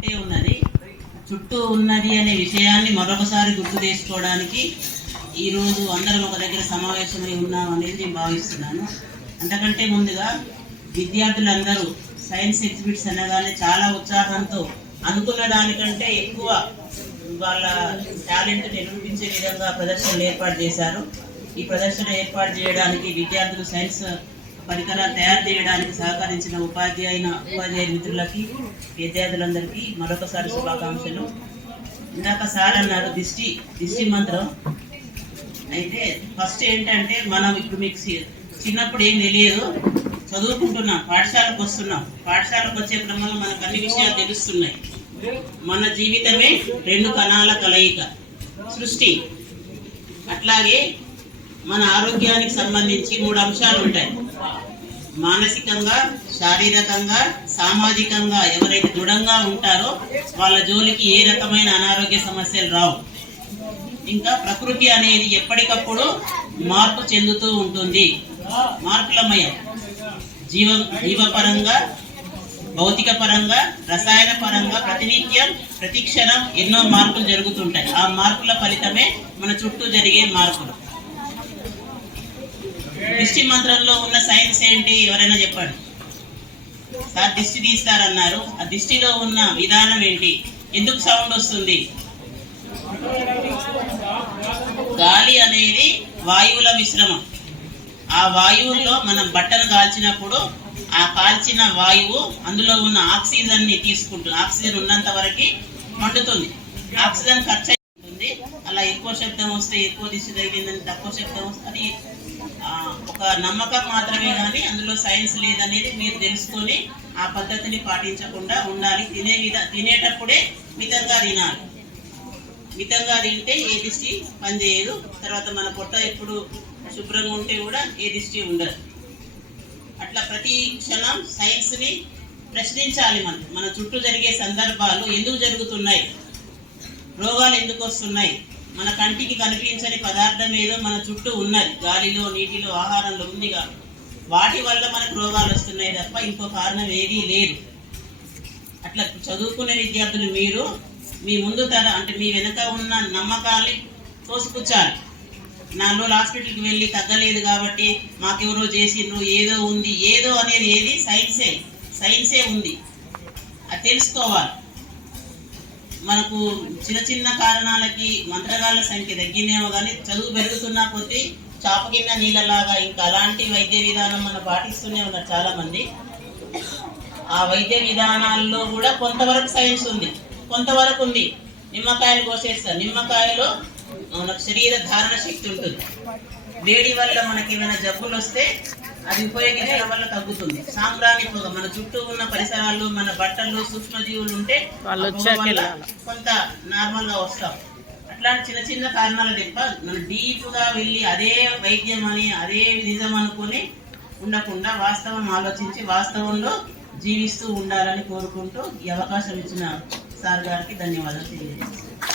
చుట్టే ఉన్నది. చుట్టూ ఉన్నది అనే విషయాన్ని మరొకసారి గుర్తు చేసుకోవడానికి ఈరోజు అందరం ఒక దగ్గర సమావేశమై ఉన్నాం అనేది నేను భావిస్తున్నాను. అంతకంటే ముందుగా విద్యార్థులందరూ సైన్స్ ఎగ్జిబిట్స్ అనగానే చాలా ఉత్సాహంతో అనుకున్న దానికంటే ఎక్కువ వాళ్ళ టాలెంట్ నిరూపించే విధంగా ప్రదర్శనలు ఏర్పాటు చేశారు. ఈ ప్రదర్శన ఏర్పాటు చేయడానికి విద్యార్థులు సైన్స్ పరికరాలు తయారు చేయడానికి సహకరించిన ఉపాధ్యాయున ఉపాధ్యాయ మిత్రులకి విద్యార్థులందరికీ మరొకసారి శుభాకాంక్షలు. ఇందాక సార్ అన్నారు దిష్టి దిష్టి మంత్రం. అయితే ఫస్ట్ ఏంటంటే మనం ఇప్పుడు మీకు చిన్నప్పుడు ఏం తెలియదు. చదువుకుంటున్నాం పాఠశాలకు వస్తున్నాం. పాఠశాలకు వచ్చే క్రమంలో మనకు అన్ని విషయాలు తెలుస్తున్నాయి. మన జీవితమే రెండు కణాల కలయిక. సృష్టి. అట్లాగే మన ఆరోగ్యానికి సంబంధించి మూడు అంశాలు ఉంటాయి. మానసికంగా శారీరకంగా సామాజికంగా ఎవరైతే దృఢంగా ఉంటారో వాళ్ళ జోలికి ఏ రకమైన అనారోగ్య సమస్యలు రావు. ఇంకా ప్రకృతి అనేది ఎప్పటికప్పుడు మార్పు చెందుతూ ఉంటుంది. మార్పులమయం జీవ జీవపరంగా భౌతిక పరంగా రసాయన పరంగా ప్రతినిత్యం ప్రతిక్షణం ఎన్నో మార్పులు జరుగుతుంటాయి. ఆ మార్పుల ఫలితమే మన చుట్టూ జరిగే మార్పులు. దిష్టి మంత్రంలో ఉన్న సైన్స్ ఏంటి? ఎవరైనా చెప్పండి సార్ దిష్టి తీస్తారన్నారు. ఆ దిష్టిలో ఉన్న విధానం ఏంటి? ఎందుకు సౌండ్ వస్తుంది? గాలి అనేది వాయువుల మిశ్రమం. ఆ వాయువుల్లో మనం బట్టను కాల్చినప్పుడు ఆ కాల్చిన వాయువు అందులో ఉన్న ఆక్సిజన్ని తీసుకుంటుంది. ఆక్సిజన్ ఉన్నంత వరకు మండుతుంది. ఆక్సిజన్ ఖర్చు అలా ఎక్కువ శబ్దం వస్తే ఎక్కువ దిష్టి తగిలిందని తక్కువ శబ్దం వస్తే అది ఒక నమ్మకం మాత్రమే కానీ అందులో సైన్స్ లేదనేది మీరు తెలుసుకొని ఆ పద్ధతిని పాటించకుండా ఉండాలి. తినే విధ తినేటప్పుడే మితంగా తినాలి. మితంగా తింటే ఏ దిష్టి పనిచేయదు. తర్వాత మన పొట్ట ఎప్పుడు శుభ్రంగా ఉంటే కూడా ఏ దిష్టి ఉండదు. అట్లా ప్రతి క్షణం సైన్స్ని ప్రశ్నించాలి మనం. మన చుట్టూ జరిగే సందర్భాలు ఎందుకు జరుగుతున్నాయి? రోగాలు ఎందుకు వస్తున్నాయి? మన కంటికి కనిపించని పదార్థం ఏదో మన చుట్టూ ఉన్నది. గాలిలో నీటిలో ఆహారంలో ఉంది కాదు వాటి వల్ల మనకు రోగాలు వస్తున్నాయి తప్ప ఇంకో కారణం ఏదీ లేదు. అట్లా చదువుకునే విద్యార్థులు మీరు మీ ముందు తర అంటే మీ వెనుక ఉన్న నమ్మకాన్ని తోసిపుచ్చాలి. నాలుగు రోజులు హాస్పిటల్కి వెళ్ళి తగ్గలేదు కాబట్టి మాకెవరో చేసిండ్రు ఏదో ఉంది ఏదో అనేది ఏది? సైన్సే. సైన్సే ఉంది. అది తెలుసుకోవాలి. మనకు చిన్న చిన్న కారణాలకి మంత్రగాళ్ళ సంఖ్య తగ్గిందేమో కానీ చదువు పెరుగుతున్నా కొద్దీ చాప కింద నీళ్ళలాగా ఇంకా అలాంటి వైద్య విధానం మనం పాటిస్తూనే ఉన్నారు చాలా మంది ఆ వైద్య విధానాల్లో కూడా కొంతవరకు సైన్స్ ఉంది. కొంతవరకు ఉంది. నిమ్మకాయలు కోసేస్తారు. నిమ్మకాయలో మనకు శరీర ధారణ శక్తి ఉంటుంది. వేడి వల్ల మనకి ఏమైనా జబ్బులు వస్తే అది ఉపయోగించడం వల్ల తగ్గుతుంది. సాంబ్రాణి పొగ మన చుట్టూ ఉన్న పరిసరాలు మన బట్టలు సూక్ష్మజీవులు ఉంటే. కొంత నార్మల్గా వస్తాం. అట్లాంటి చిన్న చిన్న కారణాలు తప్ప మనం డీప్గా వెళ్ళి అదే వైద్యం అని అదే నిజం అనుకొని ఉండకుండా వాస్తవం ఆలోచించి వాస్తవంలో జీవిస్తూ ఉండాలని కోరుకుంటూ ఈ అవకాశం ఇచ్చిన సార్ గారికి ధన్యవాదాలు తెలియజేస్తాను